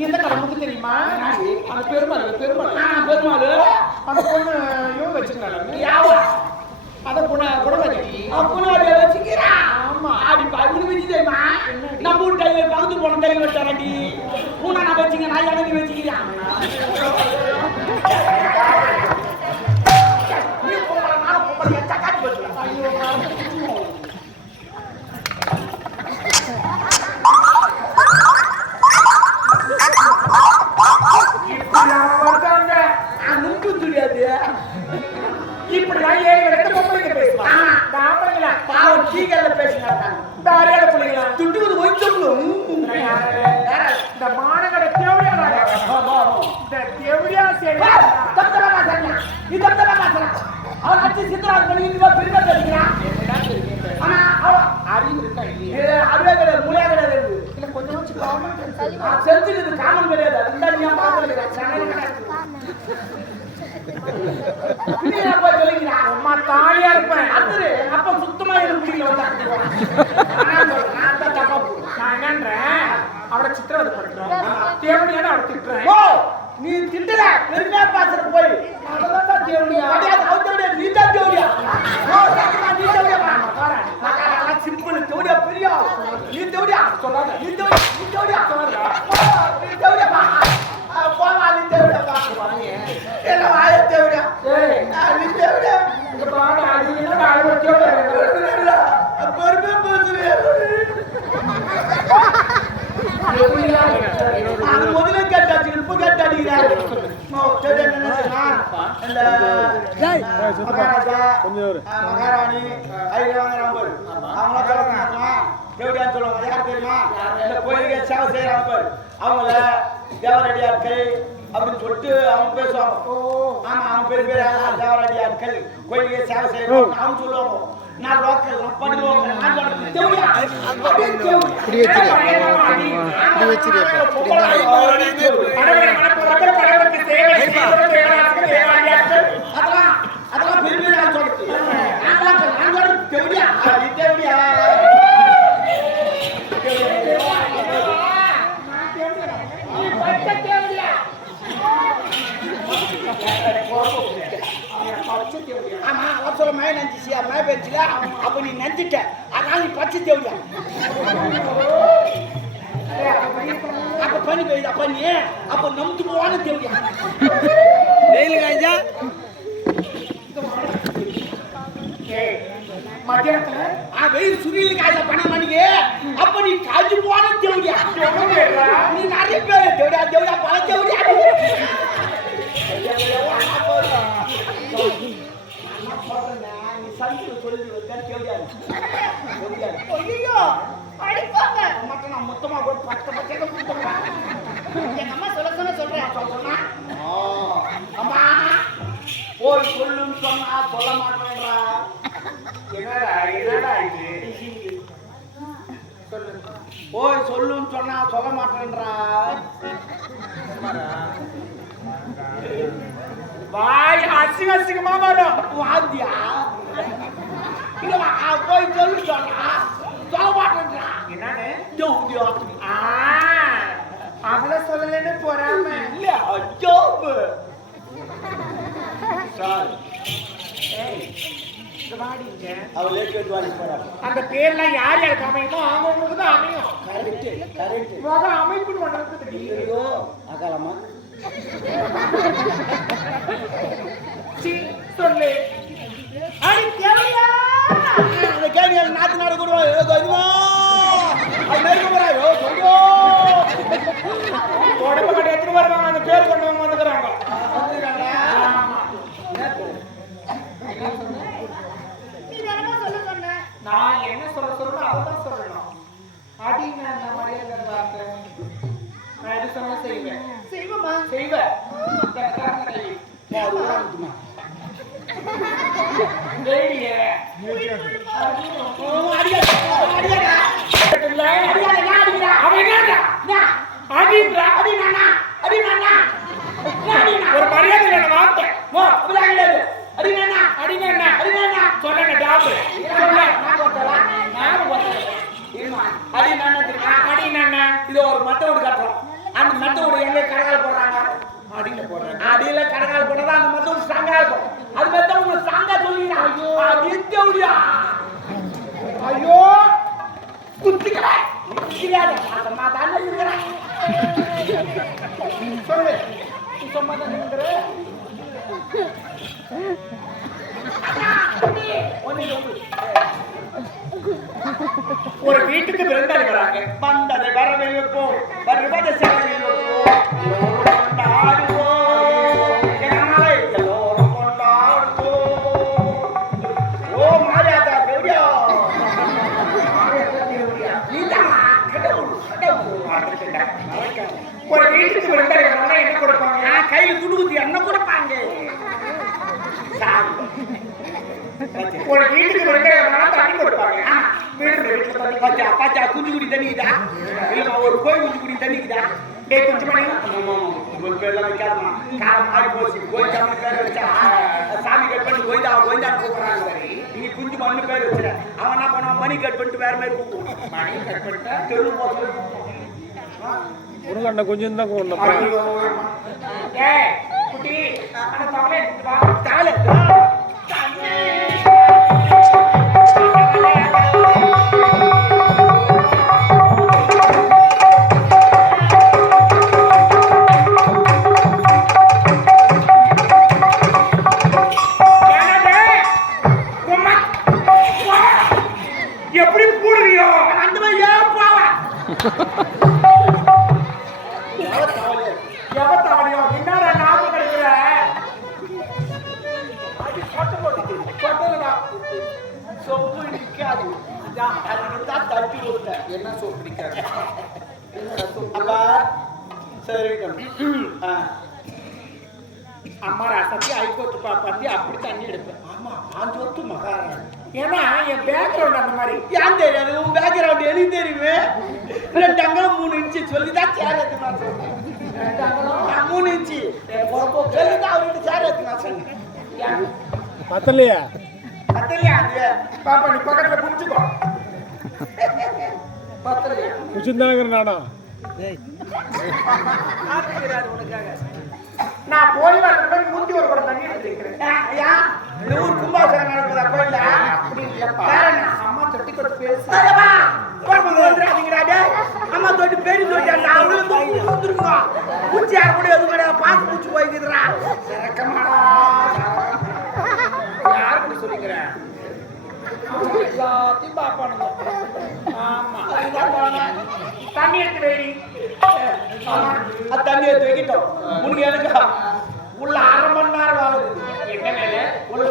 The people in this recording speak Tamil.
எந்த கடவுளுக்கு தெரியுமா? அந்த பெருமாள் பெருமாள். பெருமாள். அந்த பொண்ணு இவங்க வச்சிருக்காங்க யாவா? அத குண குணவதி அப்பனாடி வச்சுக்கிறா? ஆமா. ஆடி பாதி வச்சுதேமா நம்ம ஊர் டைலர் பகுத்து போன டைலர் வச்சாரடி பூனா நான் வச்சுங்க நான் எனக்கு வச்சுக்கிறியா இந்த மானங்கட தேவையான இந்த தேவையா சரி தப்தரமா சரியா நீ தப்தரமா சரியா அவன் அச்சு சித்தராஜ் பண்ணி இங்க பெருமை தெரிவிக்கிறான் ஆனா அவன் அறிவு இருக்கா இல்லையா இது அதுவே கிடையாது மூலையா கிடையாது இது. இல்ல கொஞ்சம் வச்சு காமன் நான் செஞ்சுக்கிறது காமன் கிடையாது அதுதான் நீ பார்க்கறது நீ என்ன போய் சொல்லிக்கிறான் அம்மா தாலியா இருப்பேன். அத்தரு அப்ப சுத்தமா வந்தா நான் தப்பா போடுறேன். நான் என்னன்றேன் அவரை சித்திரவதை பண்றோம் தேவடியான அவரை திட்டுறேன். ஓ நீ திட்டல. பெருமையா பேசுற போய். கிடையாது அவன் தேவடியா நீ தான் சத்தியமா நீ தேவடியா நான் சிம்பிள் தேவடியா பெரிய. நீ தேவடியா சொல்லாத. நீ தேவடியா நீ தேவடியா ஓ, நீ தேவடியா பா ஆ, போவா நீ தேவடியா பா என்ன வாய தேவடியா ஏய் ஆ, நீ தேவடியா இந்த பாட அது என்ன அழுவ தேவடியா பெருமை பேசுறியா அது முதல்ல கேட்டாச்சு இப்ப கேட்டாடிக்கிறாரு இந்த மகாராஜா ஆ, மகாராணி பாரு தேவடியான்னு சொல்லுவாங்க யார் தெரியுமா இந்த கோயிலுக்கு சேவை செய்யறாங்க பாரு அவங்கள தேவரடியாட்கள் அப்படின்னு சொல்லிட்டு அவங்க பேசுவாங்க ஆமா அவங்க பெரிய பெரிய தேவரடியாட்கள் கோயிலுக்கு சேவை செய்யணும் அவங்க சொல்லுவாங்க நான் லோக்கல் தேவடியா அப்படியே தேவடியா அதெல்லாம் அதெல்லாம் பெரிய பெரிய ஆள் சொல்றது நான்லாம் சொல்ல- நான் சொல்றது தேவடியா அது தேவடியா ஆமா அவர் சொல்ல மழை நஞ்சிச்சியா மழை பெஞ்சில அப்ப நீ நஞ்சிட்ட. அதனால நீ பச்சை தேவடியா அப்ப பனி பெய்யுதா. பனி அப்ப நம்பி போவான தேவடியா மத்தியானத்துல ஆ வெயில் சுரியில் காயில பண மணிக்கு அப்ப நீ காய்ச்சி போன தேவடியா நீ நிறைய பேர் தேவடியா தேவடியா பல தேவடியா நீ சந்தில சொல்லி தேவடியா ஐயோ அடிப்பாங்க மட்டும் நான் மொத்தமா கூட பத்து பச்சை கொடுத்துருமா எங்க அம்மா சொல்ல சொன்ன சொல்றேன் சொன்னா அம்மா போய் சொல்லுன்னு சொன்னா சொல்ல மாட்டேன்றா என்னடா என்னடா இது போய் சொன்னா சொல்ல மாட்டேன்றா. வாய் அசிங்க அசிங்கமா வரும். ஆ, போய் சொல்லு சொன்னா சொல்ல மாட்டேன்றா. என்னன்னு? அவள சொல்லலன்னு போறாம. இல்ல ஜோப் சாரி வாடிங்க. கேட்டு வாடி போறா அந்த பேர்லாம் யார் யாருக்கு அமையுமோ அவங்கவுங்களுக்கு தான் அமையும். Correct correct. முக அமைப்புன்னு ஒண்ணு இருக்குது ஐயோ அகாலமா? சி சொல்லு அடி தேவையா அந்த கேள்வி நாட்டு நாடு கூட கொஞ்சமா அது நெருங்க போறாயோ சொல்லியோ உடம்பு கட்டி எடுத்துட்டு வருவாங்க அந்த பேர் கொண்டவங்க வந்துக்கிறாங்க நீ தானமா சொல்ல சொன்ன நான் என்ன சொல்ல சொல்லணும் அவதான் சொல்லணும் அடிங்க அந்த மரியாதை வார்த்தை நான் எது சொன்னா செய்வேன் செய்வோமா செய்வேன் இந்த காரணம் செய். டேடியே. இல்ல, அவன் என்னடா? அடின்றா? ஒரு மரியாதை வேணும் வார்த்தை அடிங்க என்ன சொல்லுங்க. டாக்டர் சொல்ல அடி என்ன இது ஒரு மட்டை வீடு கட்டுறோம். அந்த மெத்தோடு எங்க கடகால் போடுறாங்க? அடியில போடுறேன் அடியில கடகால் போட்டா அந்த மெத்தோடு ஸ்ட்ராங்கா இருக்கும். அது மாதிரி உங்க ஸ்ட்ராங்கா சொல்லிடா எத்தோடியா ஐயோ குத்திக்கல குத்திக்காத அந்த மாதான இருக்கிறேன் சொல்லு நீ சும்மா தான் நின்னுக்கிற. ஒரு வீட்டுக்கு விருந்தாளி வராங்க வந்ததை வரவேல் வருவதை செலவில் ஒரு வீட்டுக்கு வந்தா தண்ணி கொடுப்பாங்க. பாச்சா பாச்சா குஞ்சு குடி தண்ணிக்குதா இல்ல ஒரு கோயில் குஞ்சு குடி தண்ணிக்குதா டேய் குஞ்சு மணி. ஒரு பேர்லாம் வைக்காதமா காலம் மாறி போச்சு. கோயிந்தாம பேர் வச்சா சாமி கட் பண்ணி கோயிந்தா கோயிந்தா கூப்பிடுறாங்க சரி நீ குஞ்சு மண்ணு பேர் வச்சுற அவன் என்ன பண்ணுவான்? மணி கட் பண்ணிட்டு வேற மாதிரி கூப்பிடுவான். மணி கட் பண்ணிட்டா? தெரு போச்சு உனக்கு கொஞ்சம் தான் கொண்டு ஐயோ ஏய் குட்டி அந்த தவளை எடுத்துட்டு வா. தாலே என்னது? எப்படி கூடுவியோ அந்த மாதிரி ஏன் போவா? எவ தவளையோ என்னடா நாக்கு கிடைக்கிற? சொட்டலடா சொப்பு நிக்காது. அதுக்கு தான் தட்டி விட்டேன் என்ன சோப்பு பிடிக்காது அப்பா சரி அம்மா ரசத்தி ஐகோட்டு பாப்பாத்தி அப்படி தண்ணி எடுப்பேன். ஆமா ஆஞ்சோத்து மகாராணி. ஏன்னா என் பேக்ரவுண்ட் அந்த மாதிரி. ஏன் தெரியாது உன் பேக்ரவுண்ட் எனக்கு தெரியுமே. ரெண்டு அங்கலம் மூணு இன்ச்சு சொல்லி தான் சேர் எடுத்து நான் சொன்னேன் மூணு இன்ச்சு. சொல்லி தான் அவர்கிட்ட சேர் எடுத்து நான் சொன்னேன். பத்தலையா? பத்தலையா அது? பாப்பா நீ பக்கத்துல புடிச்சுக்கோ. பத்தலையா? குச்சிந்தாங்கிற நாடா நான் போய் வரதுக்கு மூத்தி ஒரு கூட தண்ணி எடுத்து வைக்கிறேன் ஆ, ஏன் இந்த ஊர் கும்பாபிஷேகம் நடக்குதா என்ன? அம்மா தொட்டி கொண்டு பேசு. அதப்பா, குழம்புக்கு வந்துடாதீங்கடா டேய். அம்மா தொட்டு பெரிய தொட்டி அந்த அவளும் தொட்டு வந்துருங்க. பூச்சியார் கூட எதுவும் கிடையாது. பாத்து பூச்சி போய்க்குதுடா. இறக்கமாடா. யாருக்கு சொல்லிக்கிறேன் எல்லாத்தையும் பாப்பானுங்க ஆமா. தண்ணி எடுத்து வேடி. தண்ணி எடுத்து வைக்கிட்டோம். உனக்கு எனக்கு? உள்ள அரை மணி நேரம் ஆகுது. என்ன வேலை உள்ள